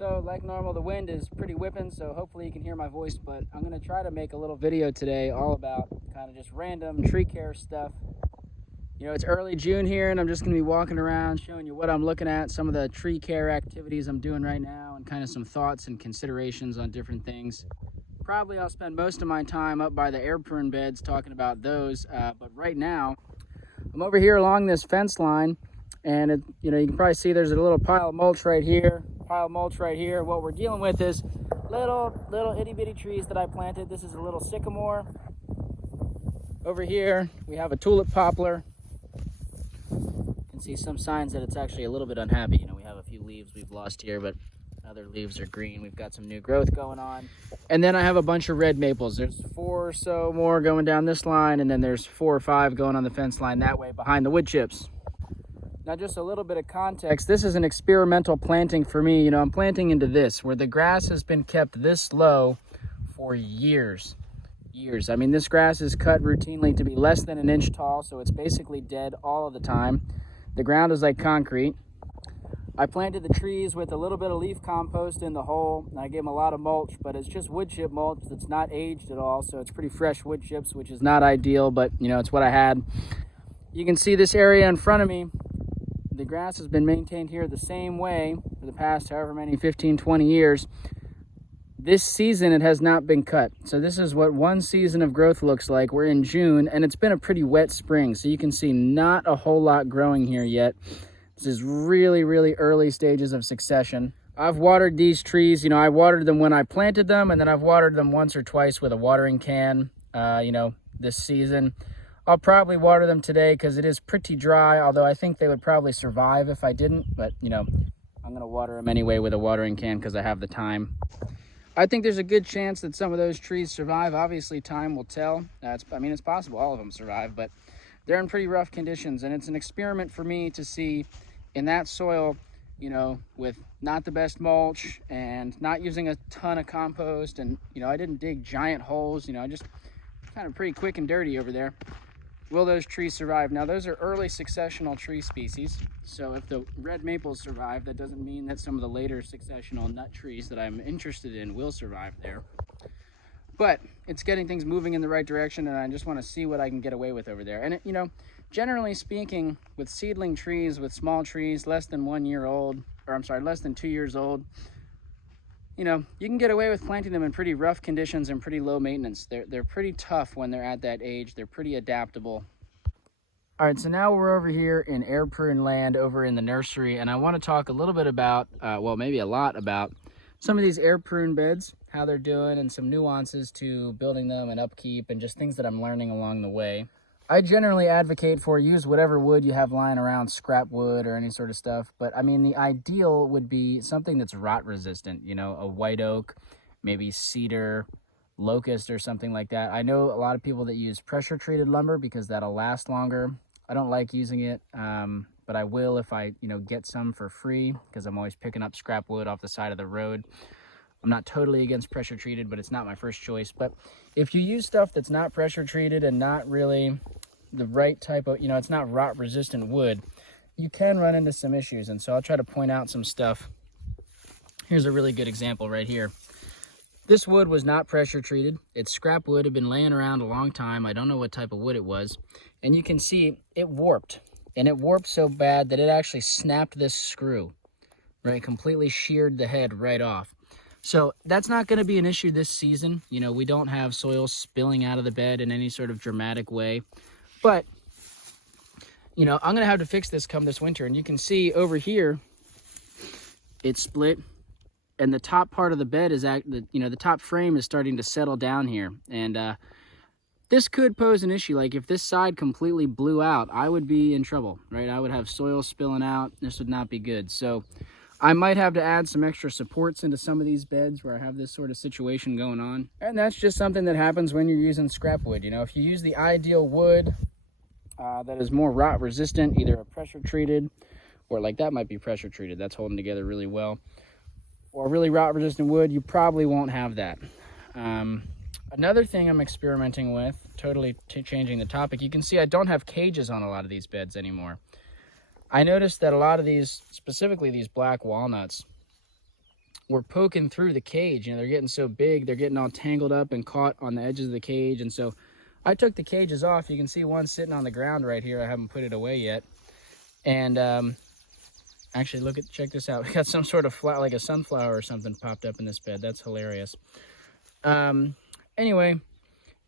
So like normal, the wind is pretty whipping, so hopefully you can hear my voice, but I'm going to try to make a little video today all about kind of just random tree care stuff. You know, it's early June here, and I'm just going to be walking around showing you what I'm looking at, some of the tree care activities I'm doing right now, and kind of some thoughts and considerations on different things. Probably I'll spend most of my time up by the air prune beds talking about those, but right now I'm over here along this fence line, and you can probably see there's a little pile of mulch right here, What we're dealing with is little itty bitty trees that I planted. This is a little sycamore. Over here we have a tulip poplar. You can see some signs that it's actually a little bit unhappy. You know, we have a few leaves we've lost here, but other leaves are green. We've got some new growth going on. And then I have a bunch of red maples. There's 4 or so more going down this line, and then there's 4 or 5 going on the fence line that way behind the wood chips. Now, just a little bit of context. This is an experimental planting for me. You know, I'm planting into this, where the grass has been kept this low for years. I mean, this grass is cut routinely to be less than 1 inch tall, so it's basically dead all of the time. The ground is like concrete. I planted the trees with a little bit of leaf compost in the hole, and I gave them a lot of mulch, but it's just wood chip mulch that's not aged at all, so it's pretty fresh wood chips, which is not ideal, but you know, it's what I had. You can see this area in front of me. The grass has been maintained here the same way for the past however many 15, 20 years. This season it has not been cut. So this is what one season of growth looks like. We're in June, and it's been a pretty wet spring, so you can see not a whole lot growing here yet. This is really early stages of succession. I've watered these trees. You know, I watered them when I planted them, and then I've watered them once or twice with a watering can, this season. I'll probably water them today because it is pretty dry, although I think they would probably survive if I didn't. But, you know, I'm going to water them anyway with a watering can because I have the time. I think there's a good chance that some of those trees survive. Obviously, time will tell. It's possible all of them survive, but they're in pretty rough conditions. And it's an experiment for me to see in that soil, you know, with not the best mulch and not using a ton of compost. And, you know, I didn't dig giant holes. You know, I just kind of pretty quick and dirty over there. Will those trees survive? Now, those are early successional tree species. So if the red maples survive, that doesn't mean that some of the later successional nut trees that I'm interested in will survive there. But it's getting things moving in the right direction, and I just want to see what I can get away with over there. And, you know, generally speaking, with seedling trees, with small trees, less than 2 years old, you know, you can get away with planting them in pretty rough conditions and pretty low maintenance. They're pretty tough when they're at that age. They're pretty adaptable. All right, so now we're over here in air prune land over in the nursery, and I want to talk a little bit about, maybe a lot about some of these air prune beds, how they're doing, and some nuances to building them and upkeep and just things that I'm learning along the way. I generally advocate for use whatever wood you have lying around, scrap wood or any sort of stuff. But I mean, the ideal would be something that's rot resistant, you know, a white oak, maybe cedar, locust or something like that. I know a lot of people that use pressure treated lumber because that'll last longer. I don't like using it, but I will if I, get some for free because I'm always picking up scrap wood off the side of the road. I'm not totally against pressure treated, but it's not my first choice. But if you use stuff that's not pressure treated and not really the right type of, it's not rot resistant wood, you can run into some issues. And so I'll try to point out some stuff. Here's a really good example right here. This wood was not pressure treated. It's scrap wood, had been laying around a long time. I don't know what type of wood it was. And you can see it warped, and it warped so bad that it actually snapped this screw, right? Completely sheared the head right off. So that's not going to be an issue this season. We don't have soil spilling out of the bed in any sort of dramatic way. But, I'm going to have to fix this come this winter. And you can see over here, it's split. And the top part of the bed is, the top frame is starting to settle down here. And this could pose an issue. Like if this side completely blew out, I would be in trouble, right? I would have soil spilling out. This would not be good. So I might have to add some extra supports into some of these beds where I have this sort of situation going on. And that's just something that happens when you're using scrap wood. If you use the ideal wood that is more rot resistant, either a pressure treated, or like that might be pressure treated, that's holding together really well, or really rot resistant wood, you probably won't have that. Another thing I'm experimenting with, totally changing the topic, you can see I don't have cages on a lot of these beds anymore. I noticed that a lot of these, specifically these black walnuts, were poking through the cage. You know, they're getting so big, they're getting all tangled up and caught on the edges of the cage. And so I took the cages off. You can see one sitting on the ground right here. I haven't put it away yet. And actually, check this out. We got some sort of flower, like a sunflower or something, popped up in this bed. That's hilarious. Anyway,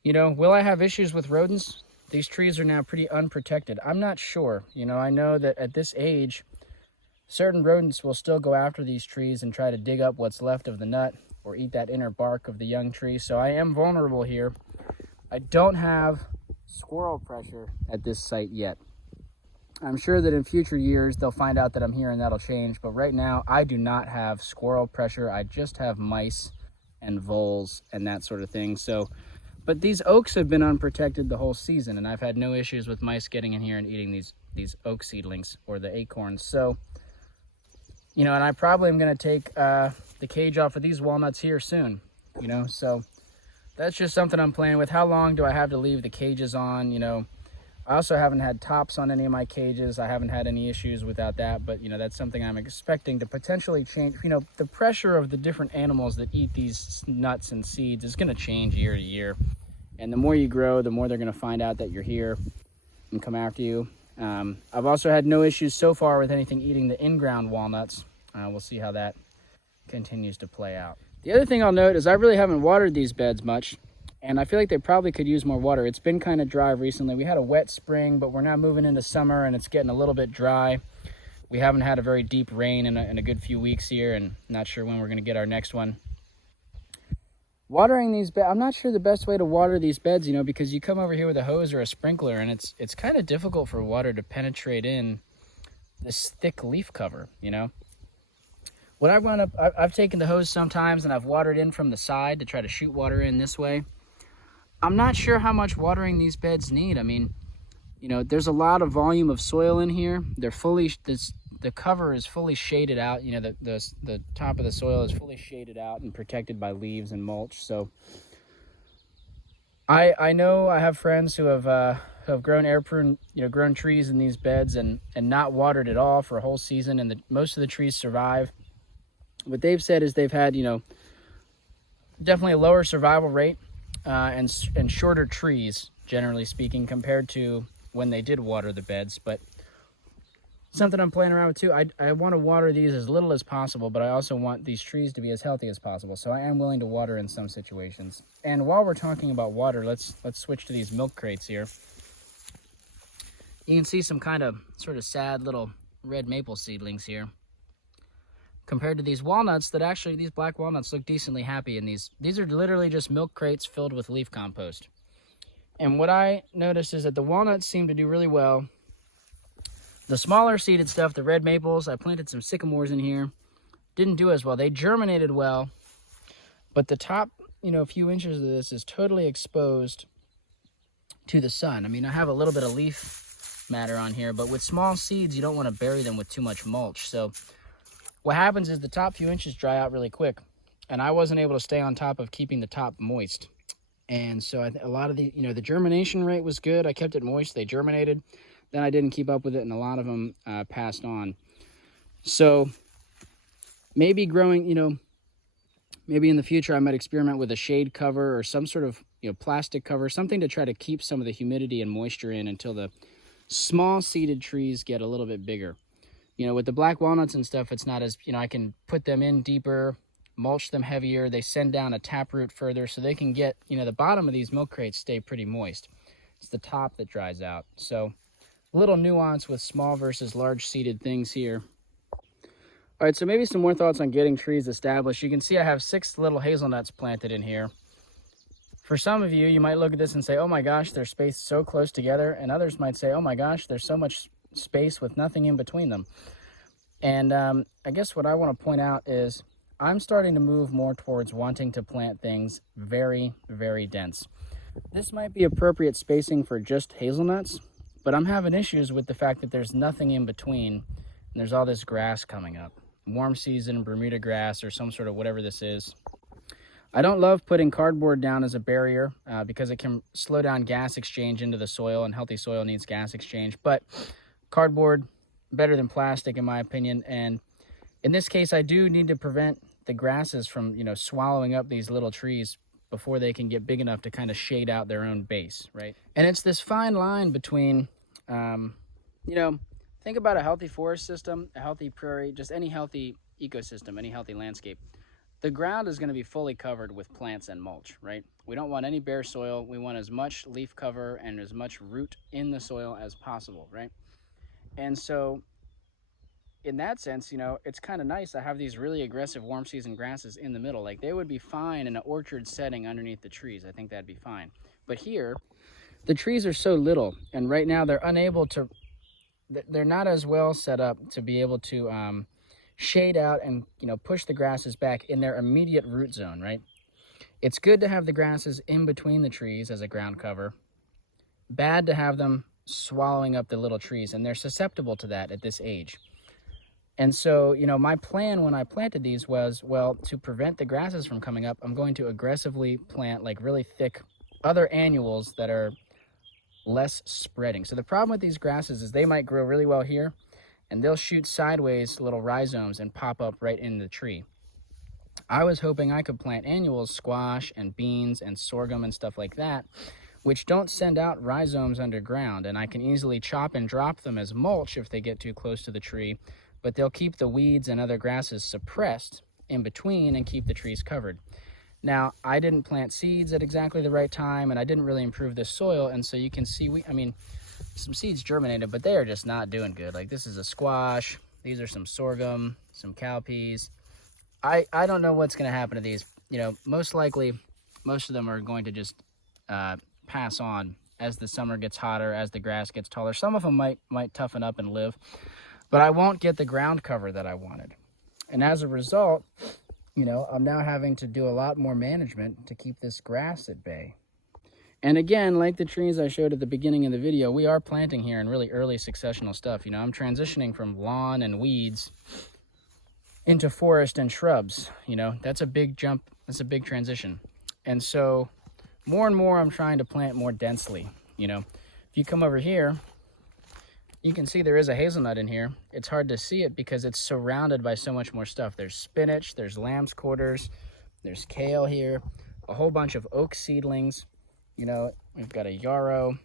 you know, will I have issues with rodents? These trees are now pretty unprotected. I'm not sure. You know, I know that at this age, certain rodents will still go after these trees and try to dig up what's left of the nut or eat that inner bark of the young tree. So I am vulnerable here. I don't have squirrel pressure at this site yet. I'm sure that in future years they'll find out that I'm here and that'll change. But right now I do not have squirrel pressure. I just have mice and voles and that sort of thing. So, but these oaks have been unprotected the whole season, and I've had no issues with mice getting in here and eating these oak seedlings or the acorns. So, you know, and I probably am going to take the cage off of these walnuts here soon, you know, so that's just something I'm playing with. How long do I have to leave the cages on? You know, I also haven't had tops on any of my cages. I haven't had any issues without that, but, you know, that's something I'm expecting to potentially change. You know, the pressure of the different animals that eat these nuts and seeds is going to change year to year. And the more you grow, the more they're going to find out that you're here and come after you. I've also had no issues so far with anything eating the in-ground walnuts. We'll see how that continues to play out. The other thing I'll note is I really haven't watered these beds much, and I feel like they probably could use more water. It's been kind of dry recently. We had a wet spring, but we're now moving into summer and it's getting a little bit dry. We haven't had a very deep rain in a good few weeks here, and not sure when we're going to get our next one. Watering these beds, I'm not sure the best way to water these beds, you know, because you come over here with a hose or a sprinkler and it's kind of difficult for water to penetrate in this thick leaf cover, you know. What I've taken the hose sometimes and I've watered in from the side to try to shoot water in this way. I'm not sure how much watering these beds need. I mean, you know, there's a lot of volume of soil in here. The cover is fully shaded out. You know, the top of the soil is fully shaded out and protected by leaves and mulch. So I know I have friends who have grown air prune, you know, grown trees in these beds and not watered at all for a whole season, and most of the trees survive. What they've said is they've had, you know, definitely a lower survival rate and shorter trees, generally speaking, compared to when they did water the beds. But something I'm playing around with too, I want to water these as little as possible, but I also want these trees to be as healthy as possible. So I am willing to water in some situations. And while we're talking about water, let's switch to these milk crates here. You can see some kind of sort of sad little red maple seedlings here, compared to these walnuts that actually, these black walnuts look decently happy in these. These are literally just milk crates filled with leaf compost. And what I noticed is that the walnuts seem to do really well. The smaller seeded stuff, the red maples, I planted some sycamores in here, didn't do as well. They germinated well, but the top, you know, few inches of this is totally exposed to the sun. I mean, I have a little bit of leaf matter on here, but with small seeds, you don't want to bury them with too much mulch. So what happens is the top few inches dry out really quick, and I wasn't able to stay on top of keeping the top moist. And so a lot of the, you know, the germination rate was good. I kept it moist. They germinated. Then I didn't keep up with it, and a lot of them passed on. So maybe growing, you know, maybe in the future I might experiment with a shade cover or some sort of, you know, plastic cover, something to try to keep some of the humidity and moisture in until the small seeded trees get a little bit bigger. You know, with the black walnuts and stuff, it's not as, you know, I can put them in deeper, mulch them heavier. They send down a taproot further so they can get, you know, the bottom of these milk crates stay pretty moist. It's the top that dries out. So a little nuance with small versus large seeded things here. All right, so maybe some more thoughts on getting trees established. You can see I have 6 little hazelnuts planted in here. For some of you, you might look at this and say, oh my gosh, they're spaced so close together. And others might say, oh my gosh, there's so much space with nothing in between them. And I guess what I want to point out is I'm starting to move more towards wanting to plant things very, very dense. This might be appropriate spacing for just hazelnuts, but I'm having issues with the fact that there's nothing in between and there's all this grass coming up. Warm season Bermuda grass or some sort of whatever this is. I don't love putting cardboard down as a barrier because it can slow down gas exchange into the soil, and healthy soil needs gas exchange. But cardboard, better than plastic in my opinion. And In this case, I do need to prevent the grasses from, swallowing up these little trees before they can get big enough to kind of shade out their own base, right? And it's this fine line between, think about a healthy forest system, a healthy prairie, just any healthy ecosystem, any healthy landscape. The ground is going to be fully covered with plants and mulch, right? We don't want any bare soil. We want as much leaf cover and as much root in the soil as possible, right? And so in that sense, it's kind of nice to have these really aggressive warm season grasses in the middle. Like, they would be fine in an orchard setting underneath the trees. I think that'd be fine. But here, the trees are so little, and right now they're unable to, they're not as well set up to be able to shade out and, push the grasses back in their immediate root zone, right? It's good to have the grasses in between the trees as a ground cover. Bad to have them swallowing up the little trees, and they're susceptible to that at this age. And so, my plan when I planted these was, well, to prevent the grasses from coming up, I'm going to aggressively plant like really thick other annuals that are less spreading. So the problem with these grasses is they might grow really well here, and they'll shoot sideways little rhizomes and pop up right in the tree. I was hoping I could plant annuals, squash and beans and sorghum and stuff like that, which don't send out rhizomes underground, and I can easily chop and drop them as mulch if they get too close to the tree, but they'll keep the weeds and other grasses suppressed in between and keep the trees covered. Now, I didn't plant seeds at exactly the right time, and I didn't really improve the soil, and so you can see, some seeds germinated, but they are just not doing good. Like, this is a squash, these are some sorghum, some cowpeas. I don't know what's gonna happen to these. Most likely, most of them are going to just pass on as the summer gets hotter, as the grass gets taller. Some of them might toughen up and live, but I won't get the ground cover that I wanted. And as a result, I'm now having to do a lot more management to keep this grass at bay. And again, like the trees I showed at the beginning of the video, we are planting here in really early successional stuff. I'm transitioning from lawn and weeds into forest and shrubs. That's a big jump. That's a big transition. And so more and more I'm trying to plant more densely. If you come over here, you can see there is a hazelnut in here. It's hard to see it because it's surrounded by so much more stuff. There's spinach, there's lamb's quarters, there's kale here, a whole bunch of oak seedlings. We've got a yarrow.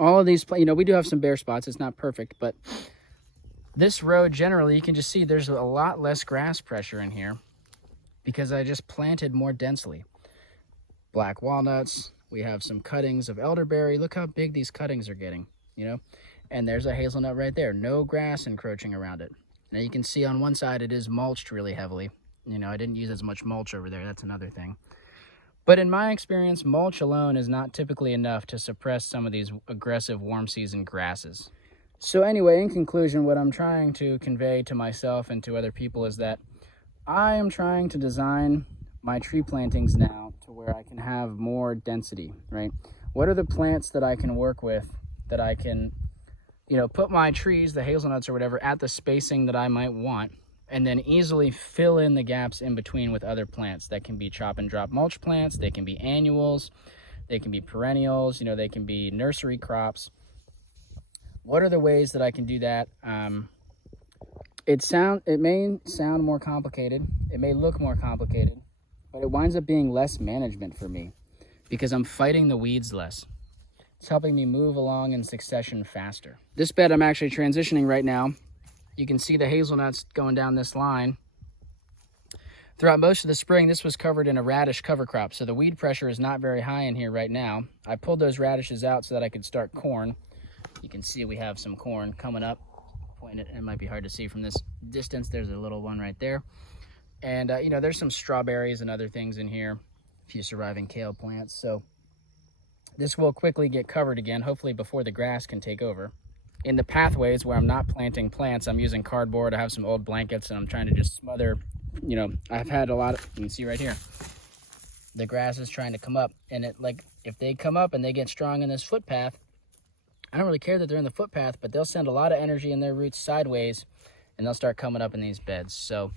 All of these, we do have some bare spots. It's not perfect, but this row generally, you can just see there's a lot less grass pressure in here because I just planted more densely. Black walnuts. We have some cuttings of elderberry. Look how big these cuttings are getting, And there's a hazelnut right there. No grass encroaching around it. Now you can see on one side it is mulched really heavily. I didn't use as much mulch over there. That's another thing. But in my experience, mulch alone is not typically enough to suppress some of these aggressive warm season grasses. So anyway, in conclusion, what I'm trying to convey to myself and to other people is that I am trying to design my tree plantings now to where I can have more density, right? What are the plants that I can work with that I can, put my trees, the hazelnuts or whatever, at the spacing that I might want, and then easily fill in the gaps in between with other plants that can be chop and drop mulch plants, they can be annuals, they can be perennials, they can be nursery crops. What are the ways that I can do that? It may sound more complicated, it may look more complicated, but it winds up being less management for me because I'm fighting the weeds less. It's helping me move along in succession faster. This bed I'm actually transitioning right now. You can see the hazelnuts going down this line. Throughout most of the spring, this was covered in a radish cover crop, so the weed pressure is not very high in here right now. I pulled those radishes out so that I could start corn. You can see we have some corn coming up. It might be hard to see from this distance. There's a little one right there. And, there's some strawberries and other things in here, a few surviving kale plants. So this will quickly get covered again, hopefully before the grass can take over. In the pathways where I'm not planting plants, I'm using cardboard. I have some old blankets and I'm trying to just smother, I've had a lot of, you can see right here, the grass is trying to come up, and if they come up and they get strong in this footpath, I don't really care that they're in the footpath, but they'll send a lot of energy in their roots sideways and they'll start coming up in these beds. So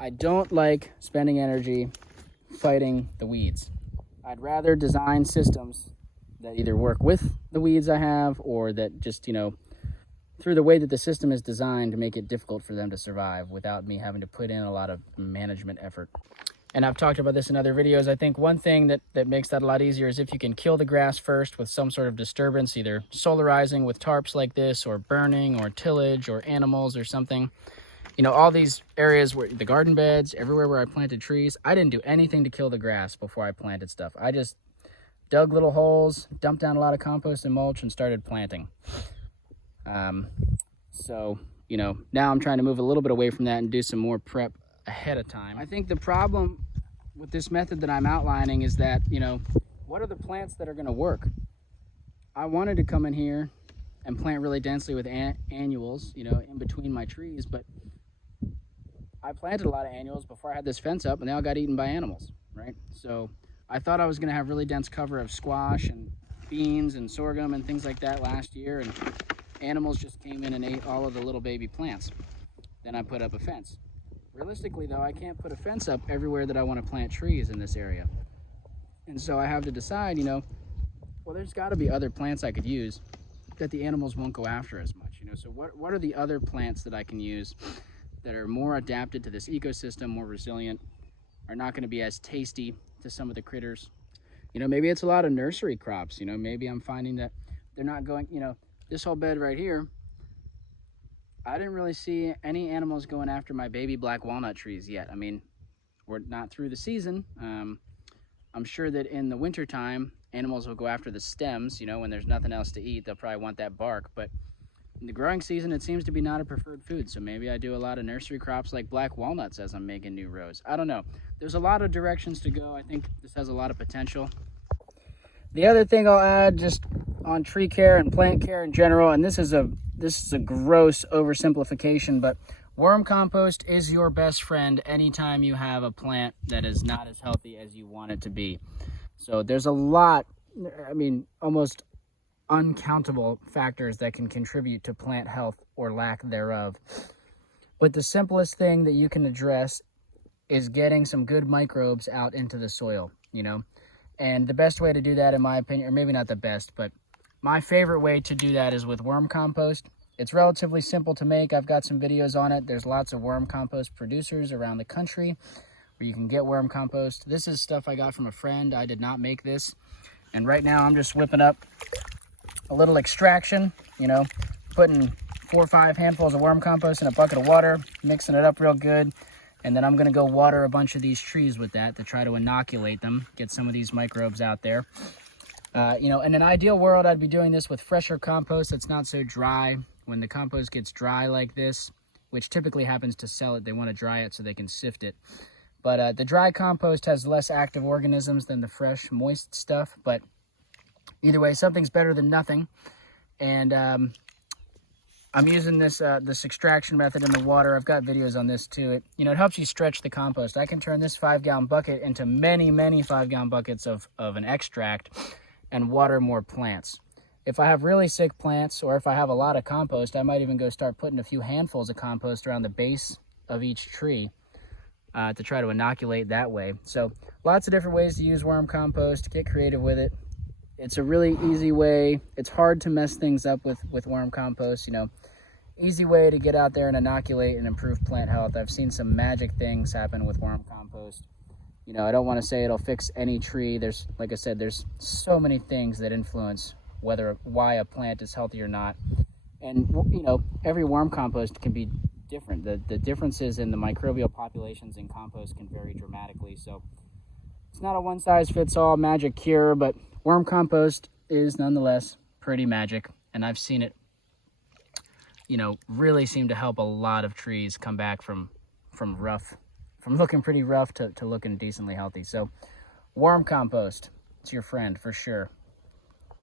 I don't like spending energy fighting the weeds. I'd rather design systems that either work with the weeds I have or that just, through the way that the system is designed to make it difficult for them to survive without me having to put in a lot of management effort. And I've talked about this in other videos. I think one thing that makes that a lot easier is if you can kill the grass first with some sort of disturbance, either solarizing with tarps like this, or burning, or tillage, or animals, or something. You know, all these areas where the garden beds, everywhere where I planted trees, I didn't do anything to kill the grass before I planted stuff. I just dug little holes, dumped down a lot of compost and mulch, and started planting. So, you know, now I'm trying to move a little bit away from that and do some more prep ahead of time. I think the problem with this method that I'm outlining is that, you know, what are the plants that are going to work? I wanted to come in here and plant really densely with annuals, you know, in between my trees, but I planted a lot of annuals before I had this fence up, and they all got eaten by animals, right? So I thought I was going to have really dense cover of squash and beans and sorghum and things like that last year, and animals just came in and ate all of the little baby plants. Then I put up a fence. Realistically though, I can't put a fence up everywhere that I want to plant trees in this area. And so I have to decide, you know, well, there's got to be other plants I could use that the animals won't go after as much, you know. So what are the other plants that I can use that are more adapted to this ecosystem, more resilient, are not going to be as tasty to some of the critters? You know, maybe it's a lot of nursery crops. You know, maybe I'm finding that they're not going, you know, this whole bed right here, I didn't really see any animals going after my baby black walnut trees yet. I mean, we're not through the season. I'm sure that in the winter time, animals will go after the stems, you know, when there's nothing else to eat. They'll probably want that bark. But in the growing season, it seems to be not a preferred food. So maybe I do a lot of nursery crops like black walnuts as I'm making new rows. I don't know. There's a lot of directions to go. I think this has a lot of potential. The other thing I'll add just on tree care and plant care in general, and this is a gross oversimplification, but worm compost is your best friend anytime you have a plant that is not as healthy as you want it to be. So there's a lot, I mean, almost uncountable factors that can contribute to plant health or lack thereof. But the simplest thing that you can address is getting some good microbes out into the soil, you know. And the best way to do that, in my opinion, or maybe not the best, but my favorite way to do that is with worm compost. It's relatively simple to make. I've got some videos on it. There's lots of worm compost producers around the country where you can get worm compost. This is stuff I got from a friend. I did not make this. And right now I'm just whipping up a little extraction, you know, putting 4 or 5 handfuls of worm compost in a bucket of water, mixing it up real good. And then I'm going to go water a bunch of these trees with that to try to inoculate them, get some of these microbes out there. You know, in an ideal world, I'd be doing this with fresher compost that's not so dry. When the compost gets dry like this, which typically happens to sell it, they want to dry it so they can sift it. But the dry compost has less active organisms than the fresh, moist stuff. But either way, something's better than nothing. And I'm using this extraction method in the water. I've got videos on this too. It helps you stretch the compost. I can turn this 5-gallon bucket into many 5-gallon buckets of an extract and water more plants. If I have really sick plants, or if I have a lot of compost, I might even go start putting a few handfuls of compost around the base of each tree to try to inoculate that way. So lots of different ways to use worm compost. Get creative with it. It's a really easy way. It's hard to mess things up with worm compost, you know. Easy way to get out there and inoculate and improve plant health. I've seen some magic things happen with worm compost. You know, I don't want to say it'll fix any tree. There's, like I said, there's so many things that influence why a plant is healthy or not. And, you know, every worm compost can be different. The differences in the microbial populations in compost can vary dramatically. So it's not a one-size-fits-all magic cure, but worm compost is nonetheless pretty magic. And I've seen it, you know, really seem to help a lot of trees come back from looking pretty rough to looking decently healthy. So worm compost, it's your friend for sure.